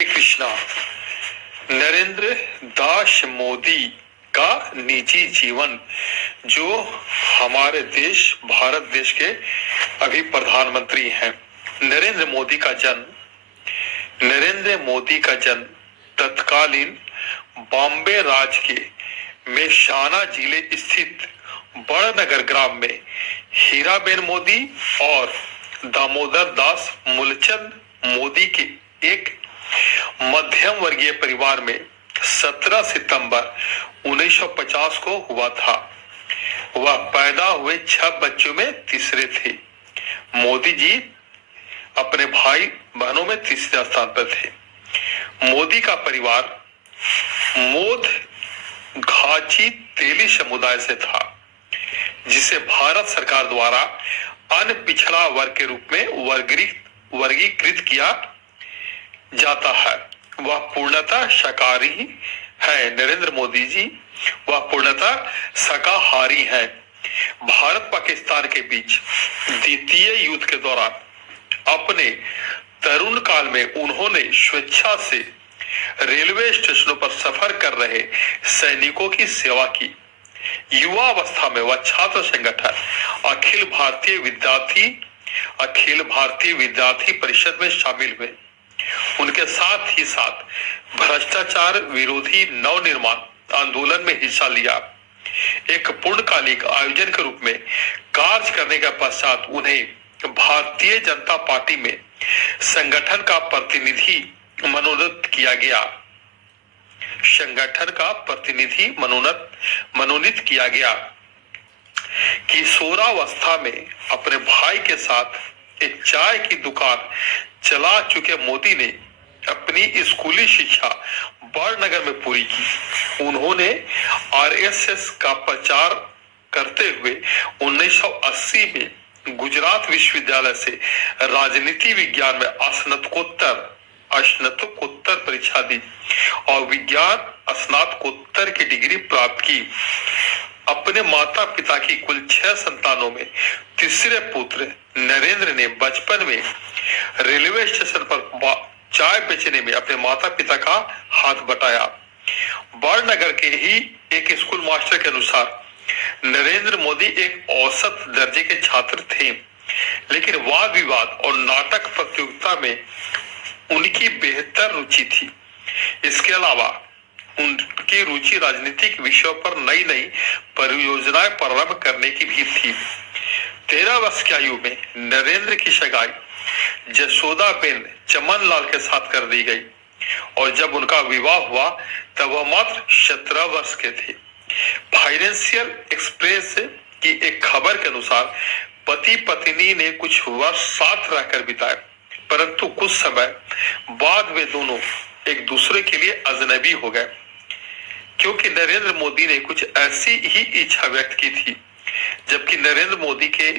कृष्णा। नरेंद्र दास मोदी का निजी जीवन, जो हमारे देश भारत देश के अभी प्रधानमंत्री हैं। नरेंद्र मोदी का जन्म तत्कालीन बॉम्बे राज्य के मेहसाना जिले स्थित बड़नगर ग्राम में हीराबेन मोदी और दामोदर दास मूलचंद मोदी के एक मध्यम वर्गीय परिवार में 17 सितंबर 1950 को हुआ था। वह पैदा हुए 6 बच्चों में तीसरे थे। मोदी जी अपने भाई बहनों में तीसरे स्थान पर थे। मोदी का परिवार मोद घाची तेली समुदाय से था, जिसे भारत सरकार द्वारा अन्य पिछड़ा वर्ग के रूप में वर्गीकृत किया जाता है। वह पूर्णतः शाकाहारी है। नरेंद्र मोदी जी वह पूर्णतः शाकाहारी हैं। भारत पाकिस्तान के बीच द्वितीय युद्ध के दौरान अपने तरुण काल में उन्होंने स्वेच्छा से रेलवे स्टेशनों पर सफर कर रहे सैनिकों की सेवा की। युवा अवस्था में वह छात्र संगठन अखिल भारतीय विद्यार्थी परिषद में शामिल हुए। उनके साथ ही साथ भ्रष्टाचार विरोधी नवनिर्माण आंदोलन में हिस्सा लिया। एक पूर्णकालिक आयोजन के रूप में कार्य करने के पश्चात उन्हें भारतीय जनता पार्टी में संगठन का प्रतिनिधि मनोनीत किया गया। किशोरावस्था में अपने भाई के साथ एक चाय की दुकान चला चुके मोदी ने अपनी स्कूली शिक्षा बड़नगर में पूरी की। उन्होंने आरएसएस का प्रचार करते हुए 1980 में गुजरात विश्वविद्यालय से राजनीति विज्ञान में स्नातकोत्तर परीक्षा दी और विज्ञान स्नातकोत्तर की डिग्री प्राप्त की। अपने माता पिता की कुल 6 संतानों में तीसरे पुत्र नरेंद्र ने बचपन में रेलवे स्टेशन पर चाय बेचने में अपने माता पिता का हाथ बटाया। बड़नगर के ही एक स्कूल मास्टर के अनुसार नरेंद्र मोदी एक औसत दर्जे के छात्र थे, लेकिन वाद विवाद और नाटक प्रतियोगिता में उनकी बेहतर रुचि थी। इसके अलावा उनकी रुचि राजनीतिक विषयों पर नई नई परियोजनाएं प्रारंभ करने की भी थी। 13 वर्ष की आयु में नरेंद्र की सगाई जसोदाबेन चमनलाल के साथ कर दी गई और जब उनका विवाह हुआ तब वह मात्र 17 वर्ष के थे। फाइनेंशियल एक्सप्रेस की एक खबर के अनुसार पति पत्नी ने कुछ वर्ष साथ रहकर बिताए, परंतु कुछ समय बाद वे दोनों एक दूसरे के लिए अजनबी हो गए, क्योंकि नरेंद्र मोदी ने कुछ ऐसी ही इच्छा व्यक्त की थी, जबकि नरेंद्र मोदी के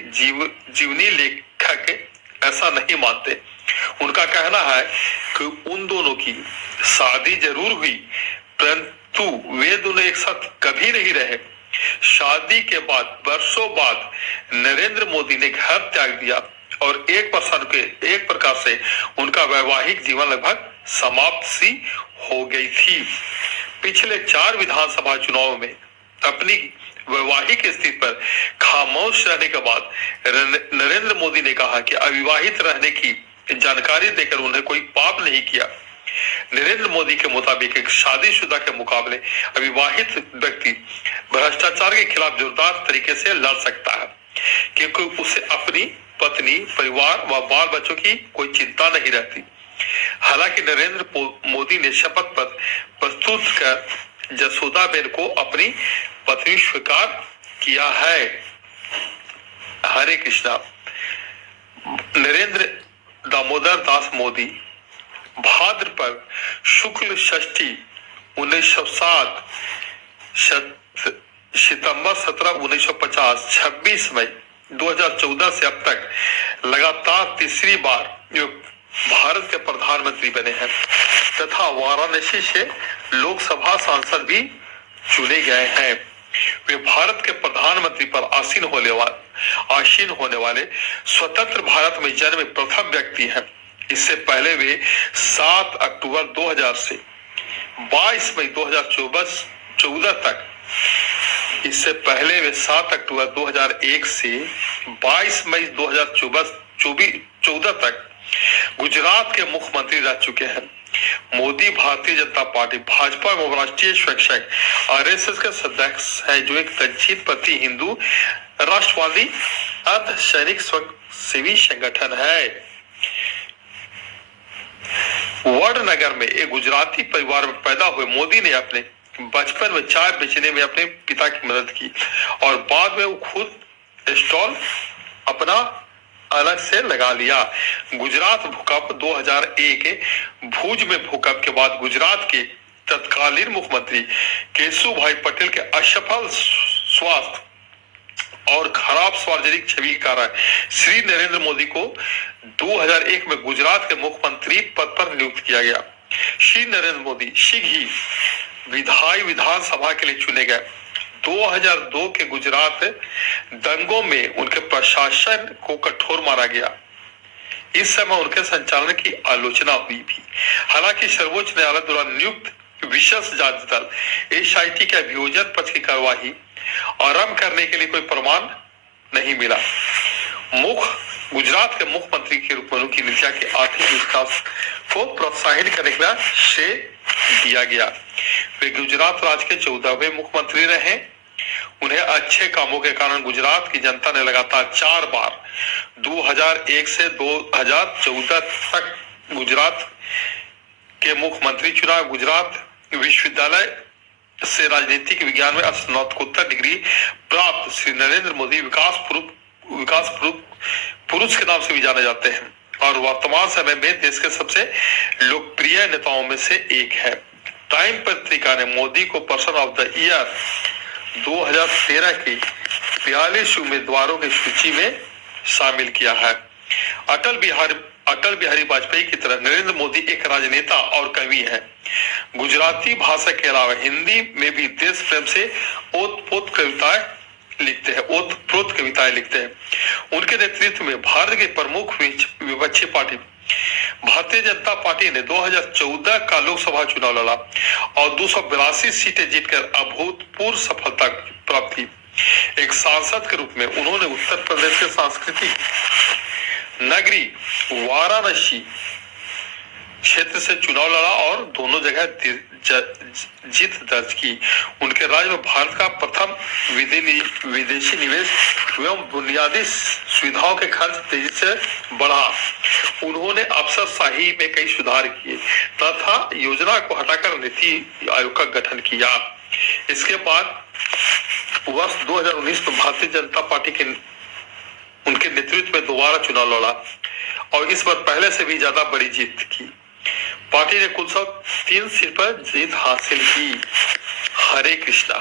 जीवनी लेखक ऐसा नहीं मानते। उनका कहना है कि उन दोनों की शादी जरूर हुई, परंतु वे दोनों एक साथ कभी नहीं रहे। शादी के बाद वर्षों बाद नरेंद्र मोदी ने घर त्याग दिया और एक प्रकार से उनका वैवाहिक जीवन लगभग समाप्त सी हो गई थी। पिछले 4 विधानसभा चुनाव में अपनी वैवाहिक स्थिति पर खामोश रहने के बाद नरेंद्र मोदी ने कहा कि अविवाहित रहने की जानकारी देकर उन्हें कोई पाप नहीं किया। नरेंद्र मोदी के मुताबिक एक शादीशुदा के मुकाबले अविवाहित व्यक्ति भ्रष्टाचार के खिलाफ जोरदार तरीके से लड़ सकता है, क्योंकि उसे अपनी पत्नी, परिवार व बाल बच्चों की कोई चिंता नहीं रहती। हालांकि नरेंद्र मोदी ने शपथ पत्र प्रस्तुत कर जसोदाबेन को अपनी पत्नी स्वीकार किया है। हरे कृष्णा। नरेंद्र दामोदर दास मोदी भाद्रपद शुक्ल षष्ठी 1907, सितंबर 17, 1950, 26 मई 2014 से अब तक लगातार तीसरी बार भारत के प्रधानमंत्री बने हैं तथा वाराणसी से लोकसभा सांसद भी चुने गए हैं। वे भारत के प्रधानमंत्री पर आसीन होने वाले स्वतंत्र भारत में जन्मे प्रथम व्यक्ति हैं। इससे पहले वे 7 अक्टूबर 2000 से 22 मई 2014 तक इससे पहले वे 7 अक्टूबर 2001 से 22 मई 2014 तक गुजरात के मुख्यमंत्री रह चुके हैं। मोदी भारतीय जनता पार्टी भाजपा में राष्ट्रीय स्वयंसेवक आरएसएस के सदस्य है, जो एक दक्षिणपंथी हिंदू राष्ट्रवादी अर्धसैनिक स्वयंसेवी संगठन है। वडनगर में एक गुजराती परिवार में पैदा हुए मोदी ने अपने बचपन में चाय बेचने में अपने पिता की मदद की और बाद में वो खुद स्टॉल अपना अलग से लगा लिया। गुजरात भूकंप 2001 भुज में भूकंप के बाद गुजरात के तत्कालीन मुख्यमंत्री केशुभाई पटेल के असफल स्वास्थ्य और खराब सार्वजनिक छवि के कारण श्री नरेंद्र मोदी को 2001 में गुजरात के मुख्यमंत्री पद पर नियुक्त किया गया। श्री नरेंद्र मोदी शीघ्र ही विधानसभा के लिए चुने गए। 2002 के गुजरात दंगों में उनके प्रशासन को कठोर मारा गया। इस समय उनके संचालन की आलोचना हुई भी। हालांकि सर्वोच्च न्यायालय द्वारा नियुक्त विशेष जांच दल एसआईटी के अभियोजन पक्ष की कार्यवाही आरंभ करने के लिए कोई प्रमाण नहीं मिला। गुजरात के मुख्यमंत्री के रूप में उनकी नीतियां के आर्थिक विकास को प्रोत्साहित करने के लिए श्रेय दिया गया। वे गुजरात राज्य के 14वें मुख्यमंत्री रहे। उन्हें अच्छे कामों के कारण गुजरात की जनता ने लगातार 4 बार 2001 से 2014 तक गुजरात के मुख्यमंत्री चुना। गुजरात विश्वविद्यालय से राजनीतिक विज्ञान में स्नातकोत्तर डिग्री प्राप्त श्री नरेंद्र मोदी विकास पुरुष के नाम से भी जाने जाते हैं और वर्तमान समय में देश के सबसे लोकप्रिय नेताओं में से एक है। टाइम पत्रिका ने मोदी को पर्सन ऑफ द ईयर 2013 की 42 उम्मीदवारों की सूची में शामिल किया है। अटल बिहारी वाजपेयी की तरह नरेंद्र मोदी एक राजनेता और कवि है। गुजराती भाषा के अलावा हिंदी में भी देश प्रेम से ओतप्रोत कविताएं लिखते हैं। उनके नेतृत्व में भारत की प्रमुख विपक्षी पार्टी भारतीय जनता पार्टी ने 2014 का लोकसभा चुनाव लड़ा और 282 सीटें जीतकर अभूतपूर्व सफलता प्राप्त की। एक सांसद के रूप में उन्होंने उत्तर प्रदेश के सांस्कृतिक नगरी वाराणसी क्षेत्र से चुनाव लड़ा और दोनों जगह जीत दर्ज की। उनके राज्य में भारत का प्रथम विदेशी निवेश एवं बुनियादी सुविधाओं के खर्च तेजी से बढ़ा। उन्होंने अफसरशाही में कई सुधार किए तथा योजना को हटाकर नीति आयोग का गठन किया। इसके बाद वर्ष 2019 में भारतीय जनता पार्टी के उनके नेतृत्व में दोबारा चुनाव लड़ा और इस बार पहले से भी ज्यादा बड़ी जीत की। पार्टी ने कुल 3 सीट पर जीत हासिल की। हरे कृष्णा।